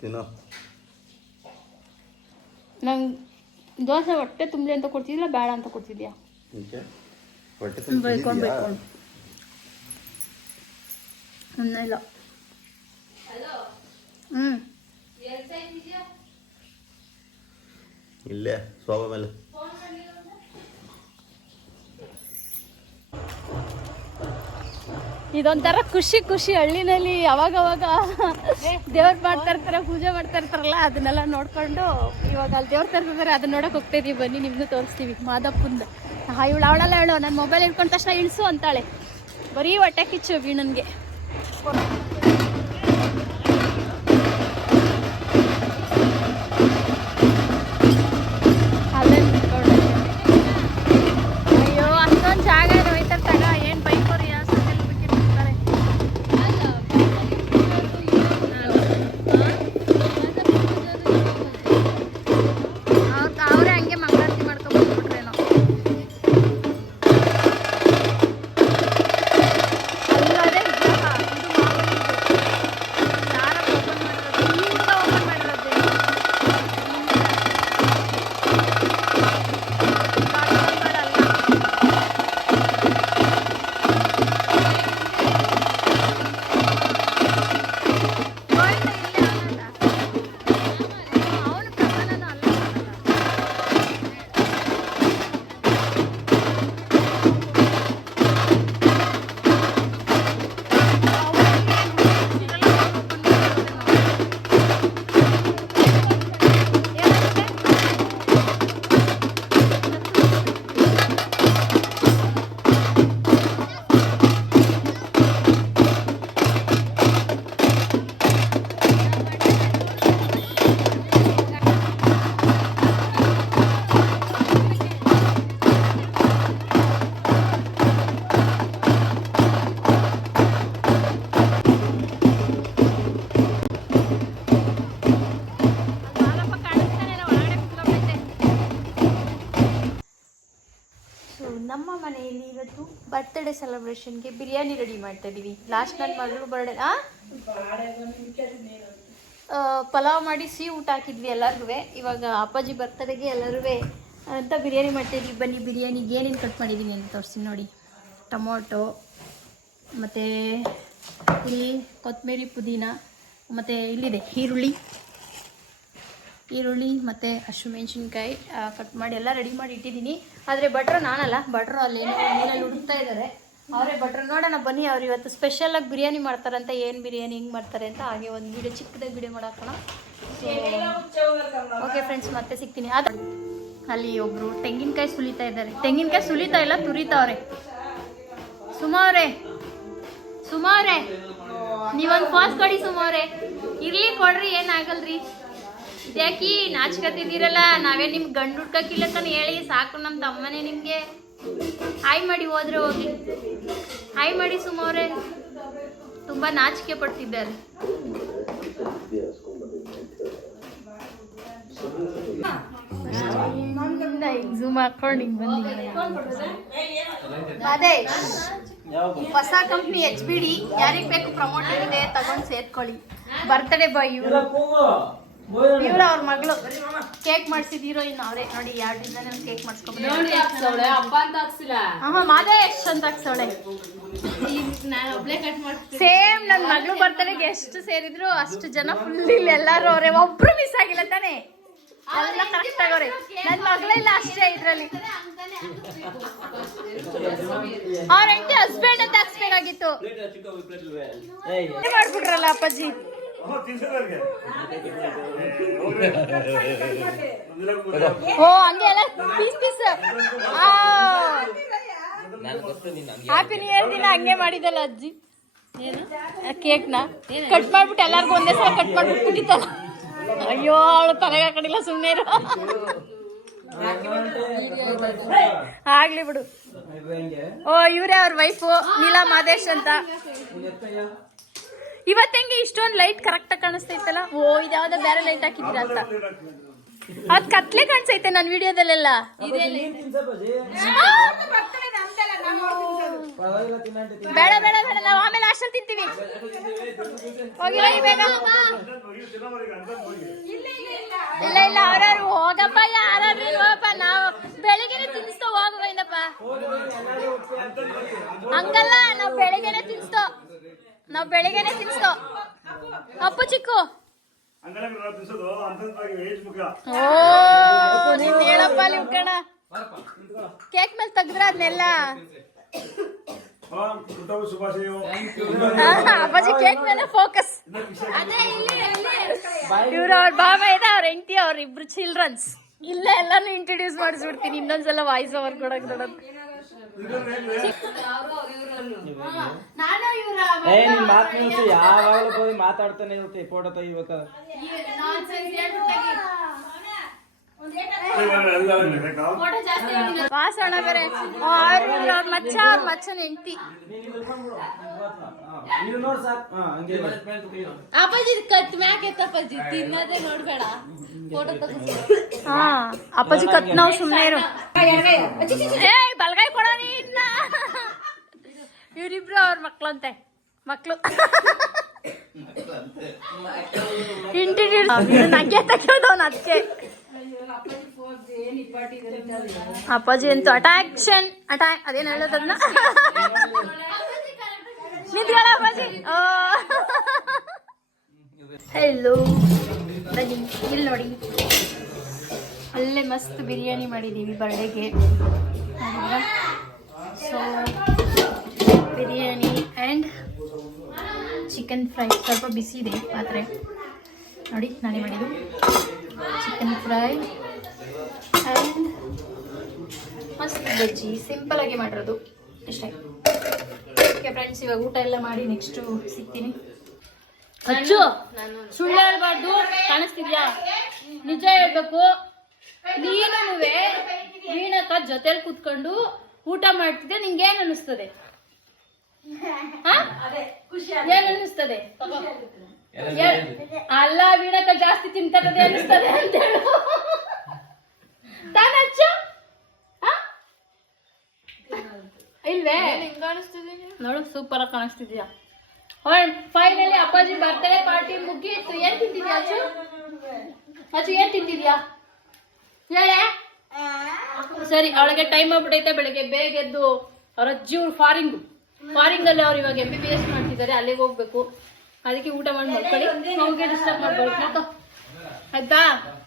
ತಿನ್ನೋ. ನಂಗೆ ದೋಸೆ ಹೊಟ್ಟೆ ತುಂಬಲಿ ಅಂತ ಕೊಡ್ತಿದ್ದಿಲ್ಲ, ಬೇಡ ಅಂತ ಕೊಡ್ತಿದ್ಯಾ? ಹೊಟ್ಟೆ ಬೈಕೊಂಡು ಇಲ್ಲ. ಇಲ್ಲೇ ಸೋಫಾ ಮೇಲೆ. ಇದೊಂಥರ ಖುಷಿ ಖುಷಿ ಹಳ್ಳಿನಲ್ಲಿ ಅವಾಗವಾಗ ದೇವ್ರು ಮಾಡ್ತಾ ಇರ್ತಾರೆ, ಪೂಜೆ ಮಾಡ್ತಾ ಇರ್ತಾರಲ್ಲ, ಅದನ್ನೆಲ್ಲ ನೋಡ್ಕೊಂಡು ಇವಾಗ ಅಲ್ಲಿ ದೇವ್ರು ತರ್ತಿದ್ದಾರೆ, ಅದನ್ನ ನೋಡಕ್ ಹೋಗ್ತಾ ಇದೀವಿ. ಬನ್ನಿ ನಿಮ್ಗೂ ತೋರಿಸ್ತೀವಿ ಮಾದಪ್ಪಂದು. ಇವಳು ಅವಳೆಲ್ಲ ಹೇಳು, ನನ್ನ ಮೊಬೈಲ್ ಇಟ್ಕೊಂಡ ತಕ್ಷಣ ಇಳಿಸು ಅಂತಾಳೆ. ಬರೀ ಹೊಟ್ಟೆ ಕಿಚ್ಚು ವೀಣನ್ಗೆ. ಅಲ್ಲೇ ನಿಂತ್ಕೊಂಡು ಅಯ್ಯೋ ಅಷ್ಟೊಂದು ಜಾಗ ಹೋಯ್ತಾರೆ ತಗ. ಏನು ಬೈಕೋರಿ ಬಿಟ್ಟಿರ್ತಾರೆ. ಅವರೇ ಹಂಗೆ ಮಂಗಳಾರತಿ ಮಾಡ್ಕೊಂಡ್ಬಿಟ್ರೇನೋ. ಅಲ್ಲದೆ ನಮ್ಮ ಮನೆಯಲ್ಲಿ ಇವತ್ತು ಬರ್ತ್ಡೇ ಸೆಲೆಬ್ರೇಷನ್ಗೆ ಬಿರಿಯಾನಿ ರೆಡಿ ಮಾಡ್ತಾ ಇದ್ದೀವಿ. ಲಾಸ್ಟ್ ನನ್ನ ಮಗಳು ಬರ್ಡೇ ಪಲಾವ್ ಮಾಡಿ ಸಿಹಿ ಊಟ ಹಾಕಿದ್ವಿ ಎಲ್ಲರಿಗೂ. ಇವಾಗ ಅಪ್ಪಾಜಿ ಬರ್ತಡೆಗೆ ಎಲ್ಲರೂ ಅಂತ ಬಿರಿಯಾನಿ ಮಾಡ್ತಾಯಿದ್ವಿ. ಬನ್ನಿ ಬಿರಿಯಾನಿಗೆ ಏನೇನು ಕಟ್ ಮಾಡಿದ್ದೀನಿ ಅಂತ ತೋರಿಸ್ತೀನಿ ನೋಡಿ. ಟೊಮೊಟೊ ಮತ್ತು ಇಲ್ಲಿ ಕೊತ್ತಂಬರಿ, ಪುದೀನ, ಮತ್ತು ಇಲ್ಲಿದೆ ಈರುಳ್ಳಿ ಮತ್ತು ಹಸಿಮೆಣ್ಸಿನ್ಕಾಯಿ ಕಟ್ ಮಾಡಿ ಎಲ್ಲ ರೆಡಿ ಮಾಡಿ ಇಟ್ಟಿದ್ದೀನಿ. ಆದರೆ ಭಟ್ರು ನಾನಲ್ಲ, ಭಟ್ರು ಅಲ್ಲೇನೋ ನೀರಲ್ಲಿ ಹುಡುಕ್ತಾ ಇದ್ದಾರೆ. ಅವರೇ ಭಟ್ರು. ನೋಡೋಣ ಬನ್ನಿ, ಅವ್ರು ಇವತ್ತು ಸ್ಪೆಷಲಾಗಿ ಬಿರಿಯಾನಿ ಮಾಡ್ತಾರಂತ. ಏನು ಬಿರಿಯಾನಿ ಹೆಂಗೆ ಮಾಡ್ತಾರೆ ಅಂತ ಹಾಗೆ ಒಂದು ವಿಡಿಯೋ ಚಿಕ್ಕದಾಗಿ ವಿಡಿಯೋ ಮಾಡಾಕೋಣ. ಓಕೆ ಫ್ರೆಂಡ್ಸ್, ಮತ್ತೆ ಸಿಗ್ತೀನಿ. ಅದು ಅಲ್ಲಿ ಒಬ್ಬರು ತೆಂಗಿನಕಾಯಿ ಸುಲಿತಾ ಇದ್ದಾರೆ. ತೆಂಗಿನಕಾಯಿ ಸುಲಿತಾ ಇಲ್ಲ, ತುರಿತಾವ್ರೆ. ಸುಮಾರೇ ನೀವೊಂದು ಫಾಸ್ ಕೊಡಿ ಸುಮಾರೇ. ಇರ್ಲಿ ಕೊಡ್ರಿ, ಏನಾಗಲ್ರಿ. ಯಾಕಿ ನಾಚ್ಕತ್ತಿದ್ದೀರಲ್ಲ, ನಾವೇ ನಿಮ್ಗೆ ಗಂಡು ಹುಡ್ಕಕ್ಕಿಲ್ಲ ತಾನೆ ಹೇಳಿ. ಸಾಕು ನಮ್ಮ ತಮ್ಮನೇ ನಿಮಗೆ. ಹಾಯ್ ಮಾಡಿ ಹೋದ್ರೆ ಹೋಗಿ, ಹಾಯ್ ಮಾಡಿ ಸುಮಾರೇ. ತುಂಬ ನಾಚಿಕೆ ಪಡ್ತಿದ್ದಾರೆ. ಝೂಮ್ ಹಾಕೊಂಡು ಹಿಂಗೆ ಬಂದಿ. ಅದೇ ಹೊಸ ಕಂಪ್ನಿ HBD, ಯಾರಿಗೆ ಬೇಕು ಪ್ರಮೋಟ್ ಇದೆ ತಗೊಂಡು ಸೇರ್ಕೊಳ್ಳಿ. ಬರ್ತ್ಡೇ ಬಾಯ್ ಇವರು ಅವ್ರ ಮಗಳು. ಕೇಕ್ ಮಾಡಿಸಿದ ಹೀರೋಯಿನ್ ಅವರೇ. ನೋಡಿ ಯಾವ ಡಿಸೈನ್ ಕೇಕ್ ಮಾಡಿಸ್ಕೊಂಡು ಮಾದೇಶ್ ಅಂತ ಹಾಕ್ಸೋಳೆ. ಸೇಮ್ ನನ್ನ ಮಗಳು ಬರ್ತಡೆಗೆ ಎಷ್ಟು ಸೇರಿದ್ರು ಅಷ್ಟು ಜನ ಫುಲ್ ಇಲ್ಲಿ ಎಲ್ಲಾರು ಅವರೇ. ಒಬ್ರು ಮಿಸ್ ಆಗಿಲ್ಲ ತಾನೆ, ಎಲ್ಲ ಕರೆಕ್ಟ್ ಆಗೋರೆ. ನನ್ನ ಮಗಳೆಲ್ಲ ಅಷ್ಟೇ ಇದ್ರಲ್ಲಿ. ಅವ್ರ ಹೆಂಡತಿ ಹಸ್ಬೆಂಡ್ ಅಂತ ಹಾಕ್ಸ್ಬೇಕಾಗಿತ್ತು. ಮಾಡ್ಬಿಟ್ರಲ್ಲ ಅಪ್ಪಾಜಿ. ಓ ಹಂಗೆ ಎಲ್ಲ ಪೀಸ್ ಹ್ಯಾಪಿ ನ್ಯೂ ಇಯರ್ ದಿನ ಹಂಗೆ ಮಾಡಿದಲ್ಲ ಅಜ್ಜಿ. ಕೇಕ್ನ ಕಟ್ ಮಾಡ್ಬಿಟ್ಟು ಎಲ್ಲಾರ್ಗು ಒಂದೇ ಸಲ ಕಟ್ ಮಾಡ್ಬಿಟ್ಟು ಬಿಟ್ಟಿತ್ತಲ್ಲ. ಅಯ್ಯೋ ಅವಳು ತಲೆಗೆ ಹಾಕೊಂಡಿಲ್ಲ, ಸುಮ್ಮನೆ ಇರು. ಆಗ್ಲಿ ಬಿಡು. ಓ ಇವ್ರೇ ಅವ್ರ ವೈಫು ನೀಲಾ ಮಾದೇಶ್ ಅಂತ. ಇವತ್ತು ಹೆಂಗೆ ಇಷ್ಟೊಂದು ಲೈಟ್ ಕರೆಕ್ಟ್ ಆಗಿ ಕಾಣಿಸ್ತೈತಲ್ಲ. ಓ ಇದ್ಯಾವ್ದೋ ಬೇರೆ ಲೈಟ್ ಹಾಕಿದ್ದೀರಾ ಅಂತ. ಅದ್ ಕತ್ಲೆ ಕಾಣಿಸೈತೆ ನನ್ನ ವಿಡಿಯೋದಲ್ಲೆಲ್ಲ. ಬೇಡ ಬೇಡ ಬೇಡ, ನಾವು ಆಮೇಲೆ ಹಾಸ್ಟೆಲ್ ತಿಂತೀವಿ. ಹೋಗಿ ಹೋಗಿ ಬೇಗ. ಇಲ್ಲ ಇಲ್ಲ, ಅವ್ರವ್ರು ಹೋಗಪ್ಪ, ಯಾರಾದ್ರೂ ಹೋಗಪ್ಪ. ನಾವು ಬೆಳಿಗ್ಗೆನೆ ತಿನ್ಸ್ತೋ, ಹೋಗುವಪ್ಪ. ಹಂಗಲ್ಲ, ನಾವು ಬೆಳಿಗ್ಗೆನೆ ತಿನ್ಸ್ತೋ. ಅಪ್ಪು ಚಿಕ್ಕು. ಓ, ನೀನ್ ಹೇಳಪ್ಪ ಅಲ್ಲಿ ಕಣ. ಕೇಕ್ ಮೇಲೆ ತೆಗ್ದ್ರ ಅದನ್ನೆಲ್ಲ. ಅಪ್ಪಾಜಿ ಕೇಕ್ ಮೇಲೆ ಫೋಕಸ್. ಇವ್ರ ಅವ್ರ ಬಾಬಾ ಇದೆ, ಅವ್ರ ಹೆಂಡತಿ, ಅವ್ರ ಇಬ್ರು ಚಿಲ್ಡ್ರನ್ಸ್. ಇಲ್ಲೇ ಎಲ್ಲಾನು ಇಂಟ್ರೊಡ್ಯೂಸ್ ಮಾಡಿಸ್ಬಿಡ್ತೀನಿ. ಇನ್ನೊಂದ್ಸಲ ವಾಯ್ಸ್ ಓವರ್ ಕೊಡಕ್ ನೋಡೋದು. ಯಾವಾಗಲೂ ಮಾತಾಡ್ತಾನೆ ಇರುತ್ತೆ. ಫೋಟೋ ತೆಗಿಬೇಕು. ವಾಸಣ ಬೇರೆ. ಅವ್ರ ಮಚ್ಚನ ಹೆಂಡತಿ. ಅಪ್ಪಾಜಿ ಕತ್ ಮ್ಯಾಕೆ ತಪ್ಪಾಜಿ ತಿನ್ನೋದೇ ನೋಡ್ಬೇಡ. ಫೋಟೋ ತಗೋ. ಹಾ, ಅಪ್ಪಾಜಿ ಕತ್ ನಾವು ಸುಮ್ಮನೆ ಇರು. ಏ ಬಲ್ಗಾಯಿ ಕೊಡೋ ನೀನ್ನ. ಇವ್ರಿಬ್ರು ಅವ್ರ ಮಕ್ಳಂತೆ. ಮಕ್ಳು ನಗ್ಗೆ ತಗೊಂಡವನ್ ಅದಕ್ಕೆ. ಅಪ್ಪಾಜಿ ಅಂತೂ ಅಟ್ಯಾಕ್ಷನ್ ಅದೇನು ಹೇಳೋದನ್ನ. ನಿಂತ್ಕೊಳ್ಳ ಅಪ್ಪಾಜಿ. ಹೆಲೋ, ಬನ್ನಿ ಇಲ್ಲಿ ನೋಡಿ. ಅಲ್ಲೇ ಮಸ್ತ್ ಬಿರಿಯಾನಿ ಮಾಡಿದ್ದೀವಿ ಬರ್ಡೇಗೆ. So biryani and chicken fry. ಸ್ವಲ್ಪ ಬಿಸಿ ಇದೆ ಪಾತ್ರೆ ನೋಡಿ, ನಾನೇ ಮಾಡಿದ್ದು. ಚಿಕನ್ ಫ್ರೈ ಆ್ಯಂಡ್ ಮಸ್ತ್ ಬಜ್ಜಿ. ಸಿಂಪಲ್ ಆಗಿ ಮಾಡಿರೋದು ಅಷ್ಟೇ. ಓಕೆ ಫ್ರೆಂಡ್ಸ್, ಇವಾಗ ಊಟ ಎಲ್ಲ ಮಾಡಿ ನೆಕ್ಸ್ಟು ಸಿಗ್ತೀನಿ. ಅಚ್ಚು, ಸುಳ್ಳು ಹೇಳ್ಬಾರ್ದು. ಕಾಣಿಸ್ತಿದ್ಯಾ? ನಿಜ ಹೇಳ್ಬೇಕು. ನೀನುವೆ ವೀಣಕ್ಕ ಜೊತೆಲಿ ಕೂತ್ಕೊಂಡು ಊಟ ಮಾಡ್ತಿದ್ದೆ. ನಿಂಗೆ ಏನ್ ಅನಿಸ್ತದೆ? ಏನ್ ಅನ್ನಿಸ್ತದೆ? ಅಲ್ಲ, ವೀಣಕ್ಕ ಜಾಸ್ತಿ ತಿಂತದೆ ಅನಿಸ್ತದೆ ಅಂತ ಹೇಳು. ತಾನಚ್ಚು ಇಲ್ವೇ? ನೋಡು, ಸೂಪರ್ ಆಗಿ ಕಾಣಿಸ್ತಿದ್ಯಾ. ಫೈನಲಿ ಅಪ್ಪಾಜಿ ಬರ್ತ್ಡೇ ಪಾರ್ಟಿ ಮುಗೀತು. ಏನ್ ತಿಂತಿದ್ಯಾ ಅಚ್ಚು? ಅಚ್ಚು ಏನ್ ತಿಂತಿದ್ಯಾ ಹೇಳೆ? ಸರಿ, ಅವಳಿಗೆ ಟೈಮ್ ಆಗ್ಬಿಟ್ಟೈತೆ. ಬೆಳಿಗ್ಗೆ ಬೇಗ ಎದ್ದು ಅವ್ರ ಅಜ್ಜಿ ಅವ್ರು ಫಾರಿಂಗ್ ಅಲ್ಲಿ ಅವ್ರು ಇವಾಗ MBBS ಮಾಡ್ತಿದ್ದಾರೆ. ಅಲ್ಲಿಗೆ ಹೋಗ್ಬೇಕು. ಅದಕ್ಕೆ ಊಟ ಮಾಡಿ ಮಲ್ಕೊಳ್ಳಿ. ನಮ್ಗೆ ಡಿಸ್ಟರ್ಬ್ ಮಾಡ್ಬೋದು ಆಯ್ತಾ?